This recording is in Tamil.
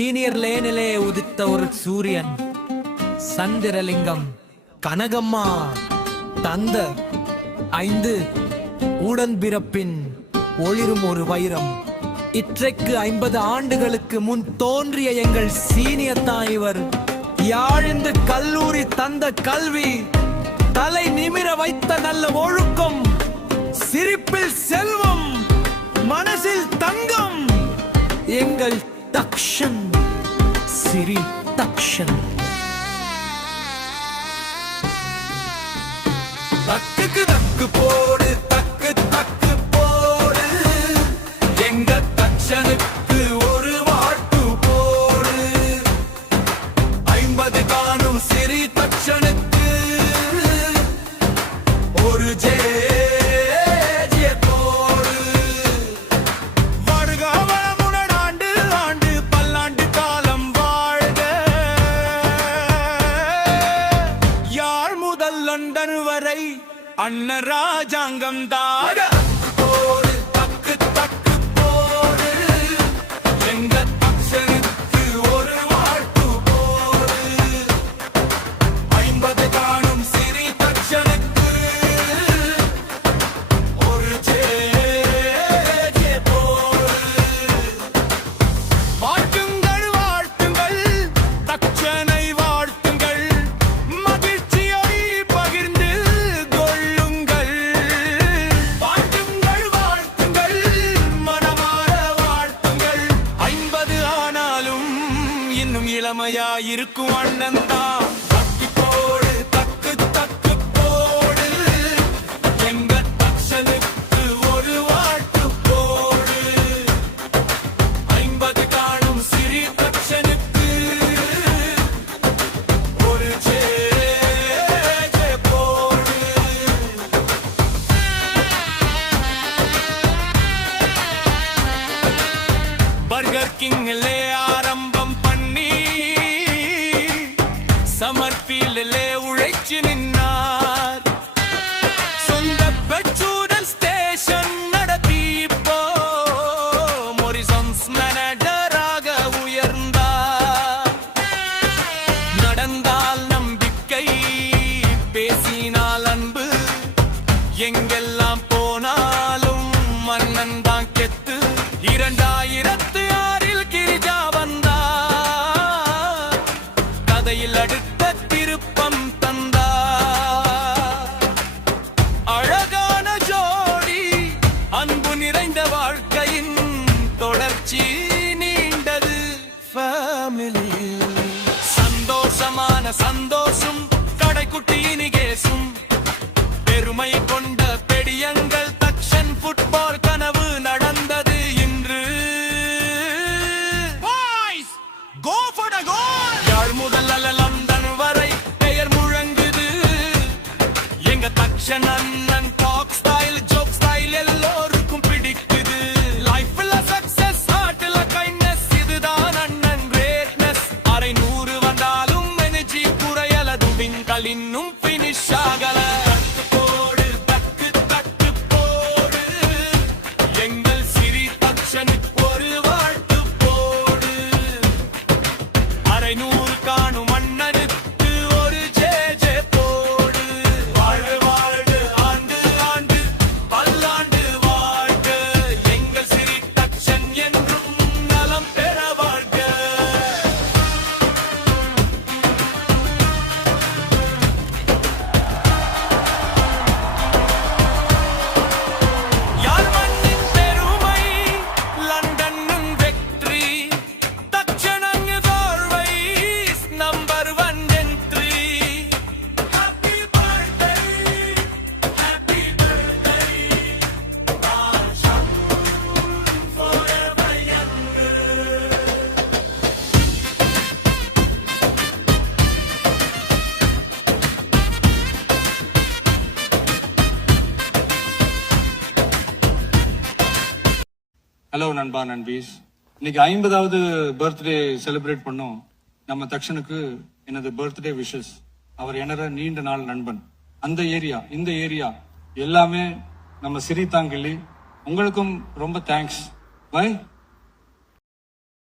சீனியர் லேனிலே உதித்த ஒரு சூரியன், சந்திரலிங்கம், கனகம்மா தந்த 5 உடன்பிறப்பின் ஒளிரும் ஒரு வைரம். இற்றைக்கு 50 ஆண்டுகளுக்கு முன் தோன்றிய எங்கள் சீனியர் தான் இவர். யாழிந்து கல்லூரி தந்த கல்வி, தலை நிமிர வைத்த நல்ல ஒழுக்கம், சிரிப்பில் செல்வம், மனசில் தங்கம், எங்கள் தக்ஷன், சிரி தக்ஷன். தக்குக்கு தக்கு போடு, தக்கு தக்கு போடு, எங்க தக்ஷனுக்கு ஒரு வாட்டு போடு. 50 காணும் சிரி தக்ஷனுக்கு ஒரு ஜே லண்டன் வரை அன்ன ராஜாங்கம் தான். போடு தக்கு தக்கு போடு, எங்க தக்ஷனுக்கு ஒரு வாட்டு போடு. 50 காணும் சிறி தக்ஷனுக்கு ஒரு ஜே போடு. வாழ்த்துங்கள் வாழ்த்துங்கள் தக்ஷனை வாழ்த்துங்கள், மகிழ்ச்சியை பகிர்ந்து கொள்ளுங்கள். வாழ்த்துங்கள் வாழ்த்துங்கள் மனமார வாழ்த்துங்கள். 50 ஆனாலும் இன்னும் இளமையாயிருக்கும் அண்ணன் தான். தக்கி போடு தக்கு தக்கு போடு, எங்க தக்ஷனுக்கு ஒரு வாட்டு போடு. 50 காணும் சிறி தக்ஷனுக்கு ஒரு ஜே போடு. பர்கர் கிங்லே ஆரம்பம் பண்ணி, சமர்பீலே உழைச்சு நின்னார். சொந்த பெட்ரோல் ஸ்டேஷன் நடத்தி இப்போ மோரிசன்ஸ் மேனேஜராக உயர்ந்தார். நடந்தால் நம்பிக்கை, பேசினால் அன்பு, எங்கெல்லாம் போனாலும் மன்னன் தான் கெத்து. 2006 கிரிஜா வந்தார், கதையில் அடுத்த திருப்பம் தந்தார். அழகான ஜோடி, அன்பு நிறைந்த வாழ்க்கையின் தொடர்ச்சி நீண்டது ஃபேமிலி. சந்தோஷமான சந்தோஷம் கடைக்குட்டி இனிகேசும், பெருமை கொண்ட பெடியங்கள் தக்ஷன் ஃபுட்பால் கனவு நடந்தது இன்று. Go for the goal! யாழ் முதல் லண்டன் வரை பெயர் முழங்குது எங்க தக்ஷன் அண்ணன். டாக் ஸ்டைல், ஜோக் ஸ்டைல் எல்லோருக்கும் பிடிக்குது. லைஃப்ல சக்சஸ், ஹார்ட்ல கைண்ட்னஸ், இதுதான் அண்ணன் கிரேட்னஸ். 600 வந்தாலும் எனர்ஜி குறையல, துவிங்கள் இன்னும் பினிஷ் ஆகல. தக்கு போடு தக்கு தக்கு போடு, எங்கள் சிறி தக்ஷனுக்கு ஒரு வாழ்த்து போடு. 600 காணும் அண்ணனுக்கு ஒரு ஜே போடு. வாழ்க வாழ்க ஆண்டு ஆண்டு பல்லாண்டு வாழ்க, எங்கள் சிறி தக்ஷன் என்றும் நலம் பெற வாழ்க. யாழ் மண்ணின் பெருமை, லண்டனின் வெற்றி, தக்ஷணன் always number 1 entry. Happy birthday, happy birthday, Rajan forever younger. Hello நண்பா நண்பீஸ், இன்னைக்கு 50வது பர்த்டே செலிப்ரேட் பண்ணோம். நம்ம தக்ஷனுக்கு எனது பர்த்டே விஷஸ். அவர் எனது நீண்ட நாள் நண்பன். அந்த ஏரியா, இந்த ஏரியா எல்லாமே நம்ம சிரித்தாங்கிள்ளி. உங்களுக்கும் ரொம்ப தேங்க்ஸ். பை.